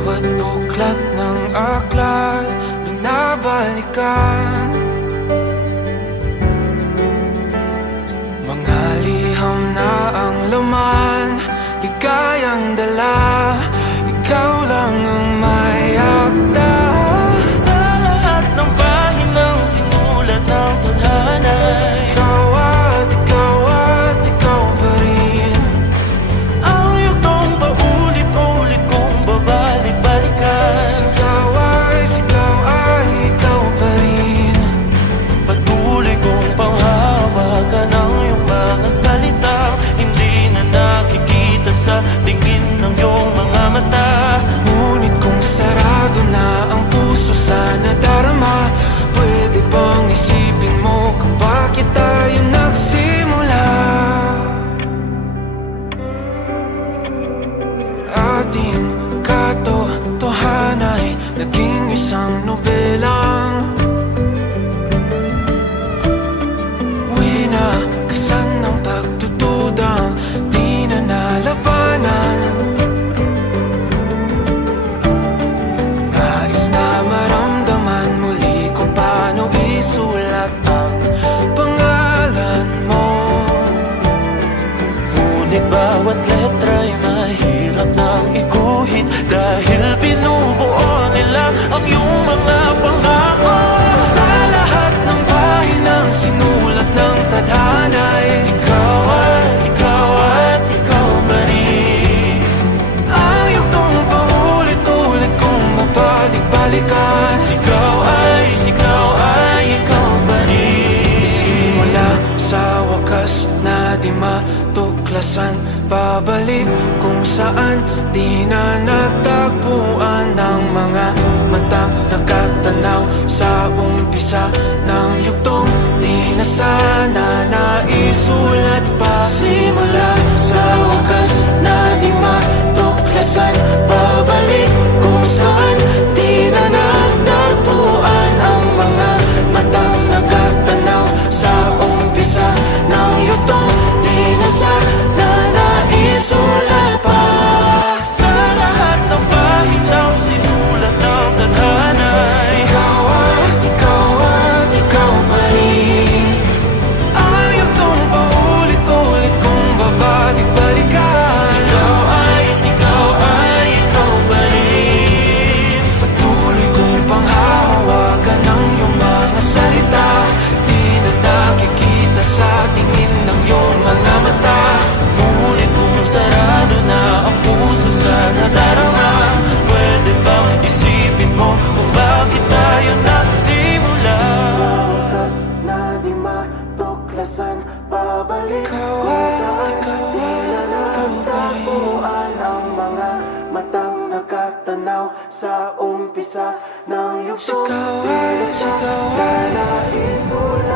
Bawat buklat ng aklat binabalikan, mga liham na ang laman, ligayang dala. Ikaw lang ang may akda sa lahat ng pahinang sinulat ng tadhana. Ikaw at ikaw pa rin. Ang yugtong paulit-ulit kong babalik-balikan. Sigaw ay ikaw pa rin. Patuloy kong panghawakan ang iyong mga salitang hindi na nakikita sa tingin ng iyong mga mata. Ngunit kung sarado na ang puso sa nadarama, pwede bang isipin mo kung bakit tayo nagsimula? Ating katotohanan ay naging isang nobelang winakasan ng pagdududang di na nalabanan. Nais na maramdaman muli kung paano isulat ang pangalan mo. Ngunit bawat letra'y mahirap nang iguhit dahil binubuo nila ang iyong mga pangako. Sa lahat ng pahinang sinulat ng tadhana ay Ikaw at ikaw pa rin. ang yugtong paulit-ulit kong mabalik-balikan. Sigaw ay ikaw pa rin. Simula sa wakas na di matuklasan, babalik kung saan di na natagpuan ng mga matang nakatanaw sa umpisa ng yugtong di na sana naisulat pa. Simula sa wakas na di matuklasan, babalik kung saan di na natagpuan ang mga matang nakatanaw sa umpisa ng yugtong di na sana naisulat pa. Sa lahat ng pahinang sinulat ng tadhana. Ikaw at ikaw pa rin. Ang yugtong paulit-ulit kong babalik-balikan. Sigaw ay ikaw pa rin. Patuloy kong panghahawakan ang iyong mga salita, di na nakikita sa tingin ng iyong mga mata. Ngunit kung sarado na ang puso sa nadarama, pwede bang isipin mo kung bakit tayo nagsimula? Na di matuklasan, babalik Ikaw pa rin. ang mga matang nakatanaw sa umpisa ng yugtong. Sigaw ay Sana isulat